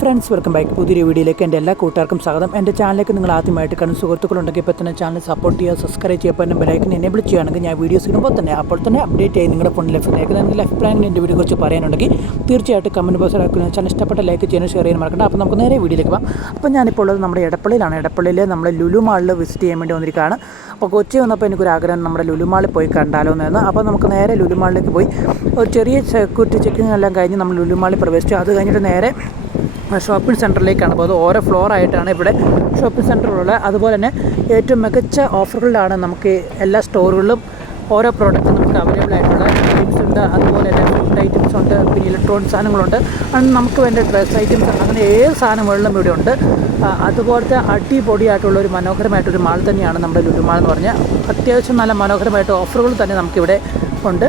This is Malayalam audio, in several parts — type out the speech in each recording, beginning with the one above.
Friends, welcome back. പുതിയൊരു വീഡിയോയിലേക്ക് എൻ്റെ എല്ലാ കൂട്ടുകാർക്കും സ്വാഗതം. എൻ്റെ ചാനലിലേക്ക് നിങ്ങൾ ആദ്യമായിട്ട് കാണുന്ന സുഹൃത്തുക്കളുണ്ടെങ്കിൽ ഇപ്പോൾ തന്നെ ചാനൽ സപ്പോർട്ട് ചെയ്യുക, സബ്സ്ക്രൈബ് ചെയ്യുക, എൻ്റെ ബെലൈക്കൻ എനേബിൾ ചെയ്യുകയാണെങ്കിൽ ഞാൻ വീഡിയോസ് ഇടുമ്പോൾ തന്നെ അപ്പോൾ തന്നെ അപ്ഡേറ്റ് ചെയ്ത് നിങ്ങളുടെ ഫോണിൽ ലഭിക്കുന്നതായിരിക്കും. എന്തെങ്കിലും അഭിപ്രായങ്ങൾ എൻ്റെ വീഡിയോ കുറിച്ച് പറയാനുണ്ടെങ്കിൽ തീർച്ചയായിട്ടും കമൻറ്റ് ബോക്സിൽ ആക്കുന്ന ചാനൽ ഇഷ്ടപ്പെട്ട ലൈക്ക് ചെയ്യാനും ഷെയർ ചെയ്യാനും മറക്കണ്ട. അപ്പോൾ നമുക്ക് നേരെ വീഡിയോയിലേക്ക് പോകാം. അപ്പോൾ ഞാനിപ്പോൾ ഉള്ളത് നമ്മുടെ എടപ്പള്ളിയിലാണ്. എടപ്പള്ളിയിൽ നമ്മൾ ലുലു മാളിൽ വിസിറ്റ് ചെയ്യാൻ വേണ്ടി വന്നിരിക്കുകയാണ്. അപ്പോൾ കൊച്ചി വന്നപ്പോൾ എനിക്കൊരു ആഗ്രഹം നമ്മുടെ ലുലു മാളിൽ പോയി കണ്ടാലോ എന്ന്. അപ്പോൾ നമുക്ക് നേരെ ലുലു മാളിലേക്ക് പോയി ഒരു ചെറിയ സെക്യൂരിറ്റി ചെക്കിങ് എല്ലാം കഴിഞ്ഞ് നമ്മൾ ലുലു മാളിൽ പ്രവേശിച്ചു. അത് കഴിഞ്ഞിട്ട് നേരെ ഷോപ്പിംഗ് സെൻറ്ററിലേക്കാണ് പോകുന്നത്. ഓരോ ഫ്ലോറായിട്ടാണ് ഇവിടെ ഷോപ്പിംഗ് സെൻറ്ററുള്ളത്. അതുപോലെ തന്നെ ഏറ്റവും മികച്ച ഓഫറുകളിലാണ് നമുക്ക് എല്ലാ സ്റ്റോറുകളിലും ഓരോ പ്രോഡക്റ്റും നമുക്ക് അവൈലബിൾ ആയിട്ടുള്ള ഐറ്റംസ് ഉണ്ട്. അതുപോലെ തന്നെ ഫുഡ് ഐറ്റംസ് ഉണ്ട്, പിന്നെ ഇലക്ട്രോണിക് സാധനങ്ങളുണ്ട്, നമുക്ക് വേണ്ട ഡ്രസ് ഐറ്റംസ്, അങ്ങനെ ഏത് സാധനങ്ങളിലും ഇവിടെ ഉണ്ട്. അതുപോലത്തെ അടിപൊളിയായിട്ടുള്ള ഒരു മനോഹരമായിട്ടൊരു മാൾ തന്നെയാണ് നമ്മുടെ ലുലു മാൾ എന്ന് പറഞ്ഞാൽ. അത്യാവശ്യം നല്ല മനോഹരമായിട്ട് ഓഫറുകൾ തന്നെ നമുക്കിവിടെ ഉണ്ട്.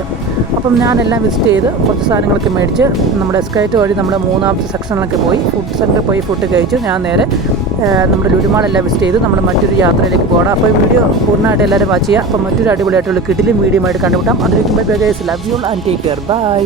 അപ്പം ഞാനെല്ലാം വിസിറ്റ് ചെയ്ത് കുറച്ച് സാധനങ്ങളൊക്കെ മേടിച്ച് നമ്മുടെ എസ്കലേറ്റർ വഴി നമ്മുടെ മൂന്നാമത്തെ സെക്ഷനിലൊക്കെ പോയി ഫുഡ് സെൻറ്ററിൽ പോയി ഫുഡ് കഴിച്ചു. ഞാൻ നേരെ നമ്മുടെ ലുലുമാളെല്ലാം വിസിറ്റ് ചെയ്ത് നമ്മൾ മറ്റൊരു യാത്രയിലേക്ക് പോകണം. അപ്പോൾ വീഡിയോ പൂർണ്ണമായിട്ട് എല്ലാവരും വാച്ച് ചെയ്യുക. അപ്പോൾ മറ്റൊരു അടിപൊളിയായിട്ടുള്ള കിടിലും വീഡിയോ ആയിട്ട് കണ്ടുമുട്ടാം. അതിലേക്ക് bye guys, love you and take care, by.